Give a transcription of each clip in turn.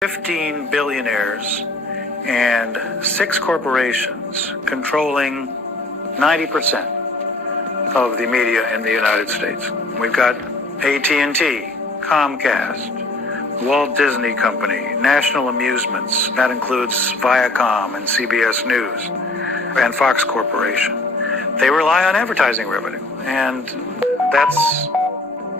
15 billionaires and 6 corporations controlling 90% of the media in the United States. We've got AT&T, Comcast, Walt Disney Company, National Amusements, that includes Viacom and CBS News, and Fox Corporation. They rely on advertising revenue, and that's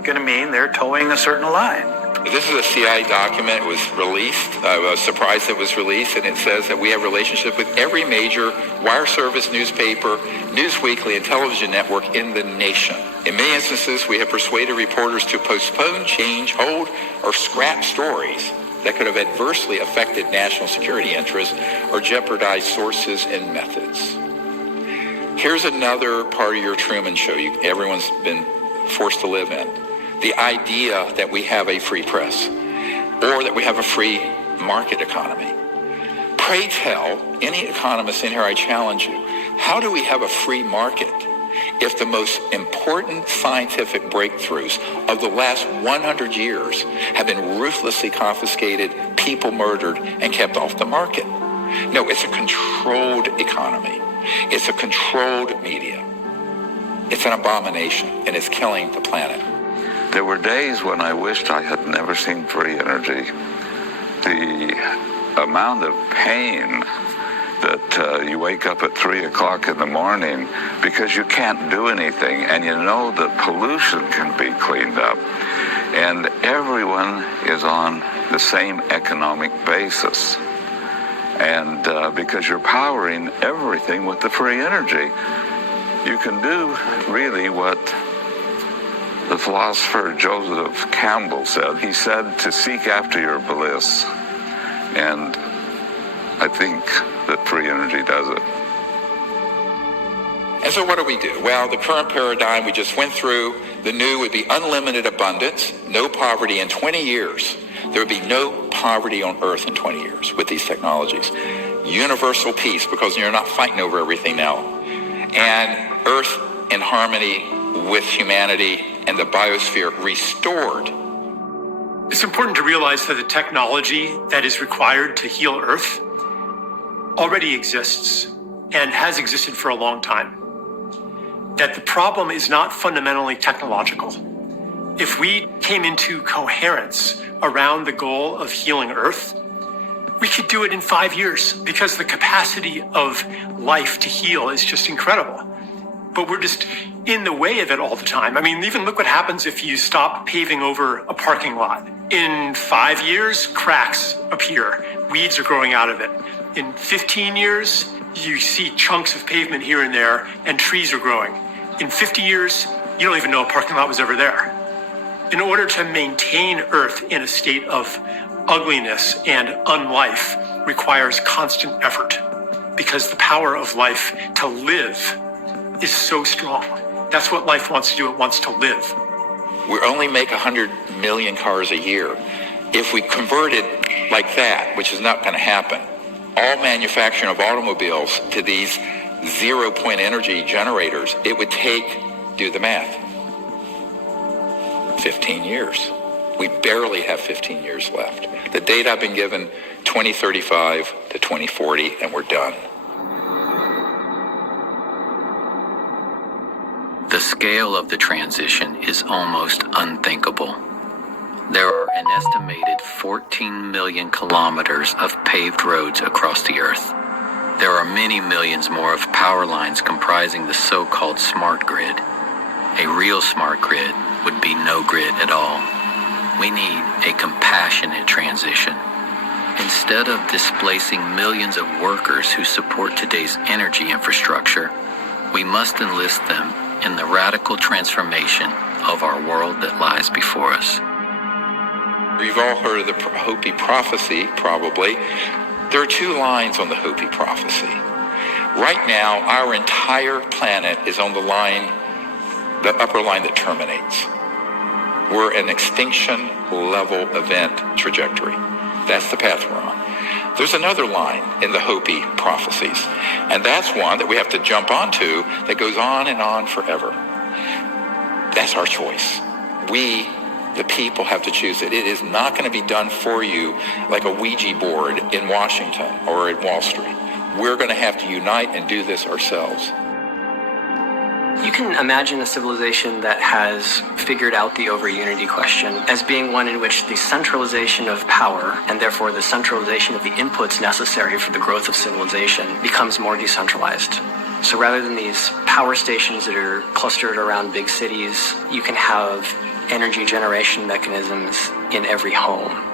going to mean they're towing a certain line. This is a CIA document. It was released. I was surprised it was released, and it says that we have relationships with every major wire service, newspaper, news weekly, and television network in the nation. In many instances, we have persuaded reporters to postpone, change, hold, or scrap stories that could have adversely affected national security interests or jeopardized sources and methods. Here's another part of your Truman Show everyone's been forced to live in. The idea that we have a free press or that we have a free market economy. Pray tell any economist in here, I challenge you, how do we have a free market if the most important scientific breakthroughs of the last 100 years have been ruthlessly confiscated, people murdered, and kept off the market? No, it's a controlled economy. It's a controlled media. It's an abomination, and it's killing the planet. There were days when I wished I had never seen free energy. The amount of pain that you wake up at 3 o'clock in the morning because you can't do anything, and you know that pollution can be cleaned up, and everyone is on the same economic basis. And because you're powering everything with the free energy, you can do really what the philosopher Joseph Campbell said. He said to seek after your bliss. And I think that free energy does it. And so what do we do? Well, the current paradigm we just went through, the new would be unlimited abundance, no poverty in 20 years. There would be no poverty on Earth in 20 years with these technologies. Universal peace, because you're not fighting over everything now. And Earth in harmony with humanity and the biosphere restored. It's important to realize that the technology that is required to heal Earth already exists and has existed for a long time. That the problem is not fundamentally technological. If we came into coherence around the goal of healing Earth, we could do it in 5 years because the capacity of life to heal is just incredible. But we're just in the way of it all the time. I mean, even look what happens if you stop paving over a parking lot. In 5 years, cracks appear. Weeds are growing out of it. In 15 years, you see chunks of pavement here and there, and trees are growing. In 50 years, you don't even know a parking lot was ever there. In order to maintain Earth in a state of ugliness and unlife requires constant effort, because the power of life to live is so strong. That's what life wants to do. It wants to live. We only make 100 million cars a year. If we converted like that, which is not going to happen, all manufacturing of automobiles to these 0-point energy generators, it would take, do the math, 15 years. We barely have 15 years left. The date I've been given, 2035 to 2040, and we're done. The scale of the transition is almost unthinkable. There are an estimated 14 million kilometers of paved roads across the Earth. There are many millions more of power lines comprising the so-called smart grid. A real smart grid would be no grid at all. We need a compassionate transition. Instead of displacing millions of workers who support today's energy infrastructure, we must enlist them in the radical transformation of our world that lies before us. You've all heard of the Hopi prophecy, probably. There are 2 lines on the Hopi prophecy. Right now, our entire planet is on the line, the upper line that terminates. We're an extinction level event trajectory. That's the path we're on. There's another line in the Hopi prophecies, and that's one that we have to jump onto that goes on and on forever. That's our choice. We The people have to choose it. It is not going to be done for you like a Ouija board in Washington or in Wall Street. We're going to have to unite and do this ourselves. You can imagine a civilization that has figured out the over-unity question as being one in which the centralization of power, and therefore the centralization of the inputs necessary for the growth of civilization, becomes more decentralized. So rather than these power stations that are clustered around big cities, you can have energy generation mechanisms in every home.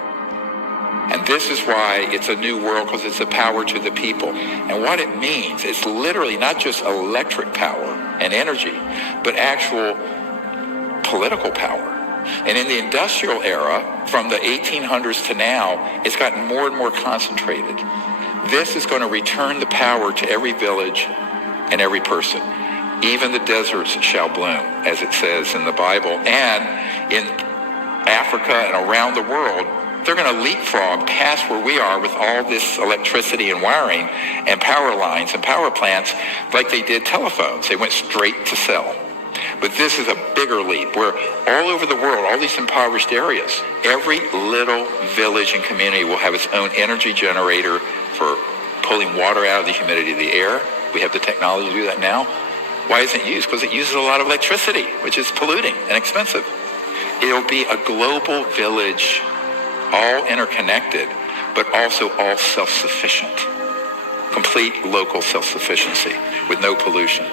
And this is why it's a new world, because it's a power to the people. And what it means is literally not just electric power and energy, but actual political power. And in the industrial era, from the 1800s to now, it's gotten more and more concentrated. This is going to return the power to every village and every person. Even the deserts shall bloom, as it says in the Bible. And in Africa and around the world, they're going to leapfrog past where we are with all this electricity and wiring and power lines and power plants like they did telephones. They went straight to cell. But this is a bigger leap where all over the world, all these impoverished areas, every little village and community will have its own energy generator for pulling water out of the humidity of the air. We have the technology to do that now. Why isn't it used? Because it uses a lot of electricity, which is polluting and expensive. It'll be a global village, all interconnected, but also all self-sufficient. Complete local self-sufficiency with no pollution.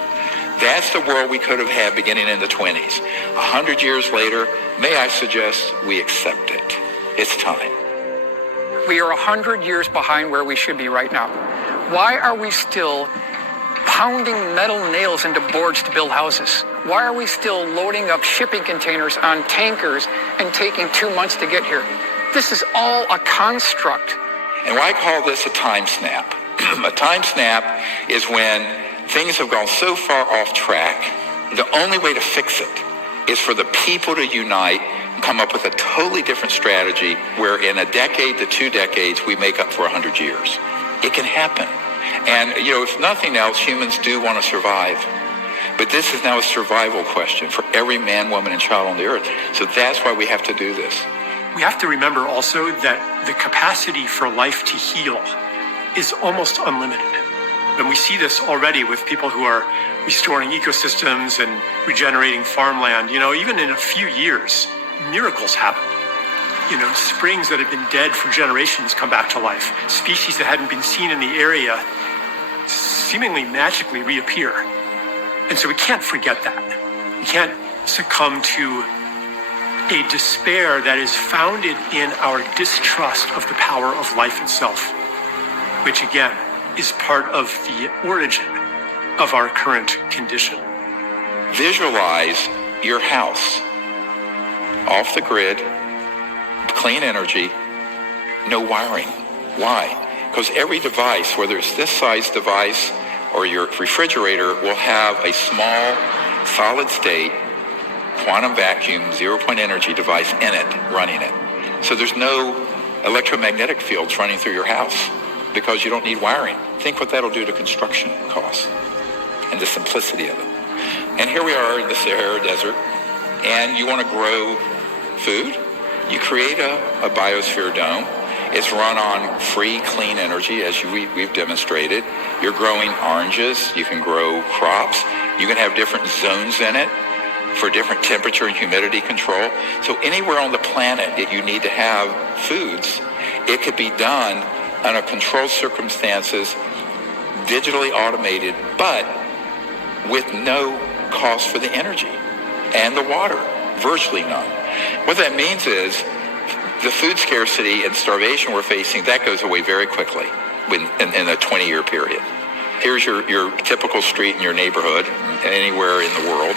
That's the world we could have had beginning in the 20s. 100 years later, may I suggest we accept it. It's time. We are 100 years behind where we should be right now. Why are we still pounding metal nails into boards to build houses? Why are we still loading up shipping containers on tankers and taking 2 months to get here? This is all a construct. And I call this a time snap. A time snap is when things have gone so far off track, the only way to fix it is for the people to unite and come up with a totally different strategy where in a decade to 2 decades, we make up for 100 years. It can happen. And, if nothing else, humans do want to survive. But this is now a survival question for every man, woman, and child on the earth. So that's why we have to do this. We have to remember also that the capacity for life to heal is almost unlimited. And we see this already with people who are restoring ecosystems and regenerating farmland. Even in a few years, miracles happen. Springs that have been dead for generations come back to life. Species that hadn't been seen in the area seemingly magically reappear. And so we can't forget that. We can't succumb to a despair that is founded in our distrust of the power of life itself, which again is part of the origin of our current condition. Visualize your house off the grid, clean energy, no wiring. Why? Because every device, whether it's this size device or your refrigerator, will have a small solid state quantum vacuum, 0-point energy device in it, running it. So there's no electromagnetic fields running through your house because you don't need wiring. Think what that'll do to construction costs and the simplicity of it. And here we are in the Sahara Desert, and you want to grow food? You create a biosphere dome. It's run on free, clean energy, as we've demonstrated. You're growing oranges. You can grow crops. You can have different zones in it for different temperature and humidity control. So anywhere on the planet that you need to have foods, it could be done under controlled circumstances, digitally automated, but with no cost for the energy and the water, virtually none. What that means is the food scarcity and starvation we're facing, that goes away very quickly in a 20-year period. Here's your typical street in your neighborhood, anywhere in the world.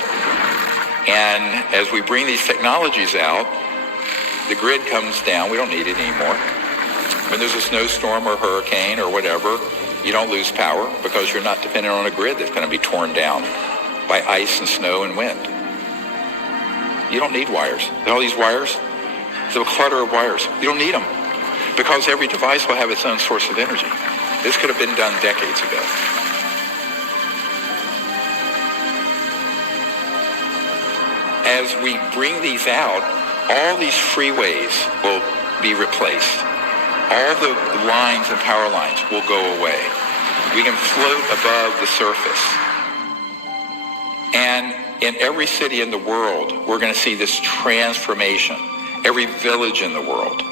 And as we bring these technologies out, the grid comes down. We don't need it anymore. When there's a snowstorm or hurricane or whatever, you don't lose power because you're not dependent on a grid that's going to be torn down by ice and snow and wind. You don't need wires. All these wires, it's a clutter of wires. You don't need them because every device will have its own source of energy. This could have been done decades ago. As we bring these out, all these freeways will be replaced. All the lines and power lines will go away. We can float above the surface. And in every city in the world, we're going to see this transformation. Every village in the world.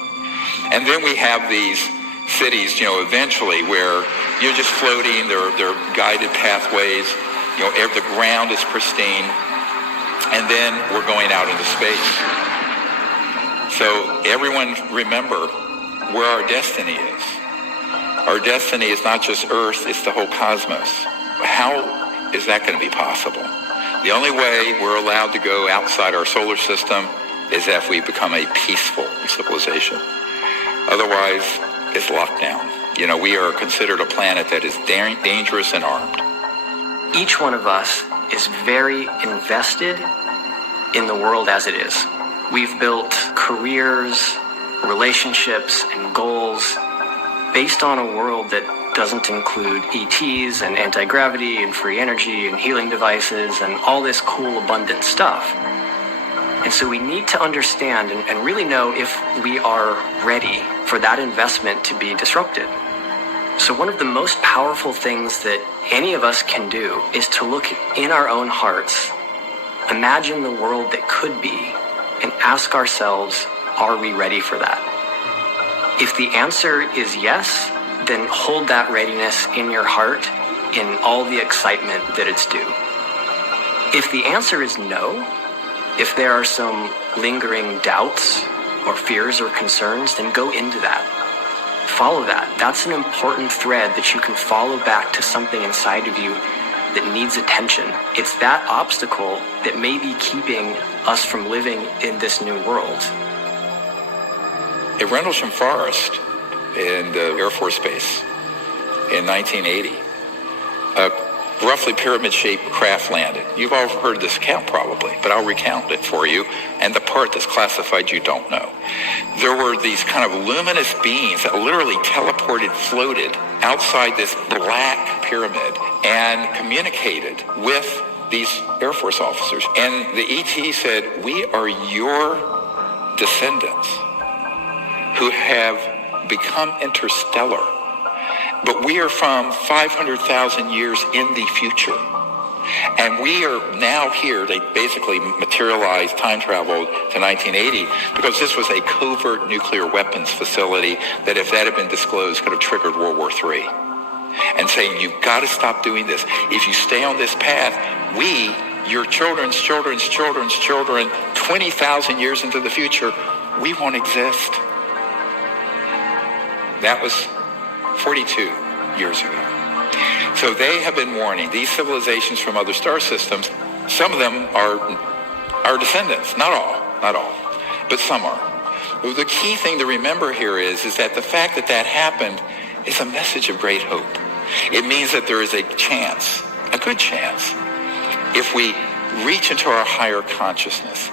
And then we have these cities, eventually where you're just floating, there are guided pathways, the ground is pristine, and then we're going out into space. So everyone remember where our destiny is. Our destiny is not just Earth, it's the whole cosmos. How is that going to be possible? The only way we're allowed to go outside our solar system is if we become a peaceful civilization. Otherwise, it's locked down. We are considered a planet that is dangerous and armed. Each one of us is very invested in the world as it is. We've built careers, relationships, and goals based on a world that doesn't include ETs and anti-gravity and free energy and healing devices and all this cool, abundant stuff. And so we need to understand and really know if we are ready for that investment to be disrupted. So one of the most powerful things that any of us can do is to look in our own hearts, imagine the world that could be, and ask ourselves, are we ready for that? If the answer is yes, then hold that readiness in your heart in all the excitement that it's due. If the answer is no, if there are some lingering doubts or fears or concerns, then go into that. Follow that. That's an important thread that you can follow back to something inside of you that needs attention. It's that obstacle that may be keeping us from living in this new world. At Rendlesham Forest, in the Air Force Base, in 1980, a roughly pyramid-shaped craft landed. You've all heard this account probably, but I'll recount it for you, and the part that's classified you don't know. There were these kind of luminous beings that literally teleported, floated outside this black pyramid and communicated with these Air Force officers. And the ET said, we are your descendants who have become interstellar. But we are from 500,000 years in the future. And we are now here. They basically materialized time travel to 1980 because this was a covert nuclear weapons facility that if that had been disclosed could have triggered World War III. And saying, you've got to stop doing this. If you stay on this path, we, your children's children's children's children, 20,000 years into the future, we won't exist. That was 42 years ago. So they have been warning these civilizations from other star systems. Some of them are our descendants, not all, but some are. Well, the key thing to remember here is that the fact that that happened is a message of great hope. It means that there is a chance, a good chance, if we reach into our higher consciousness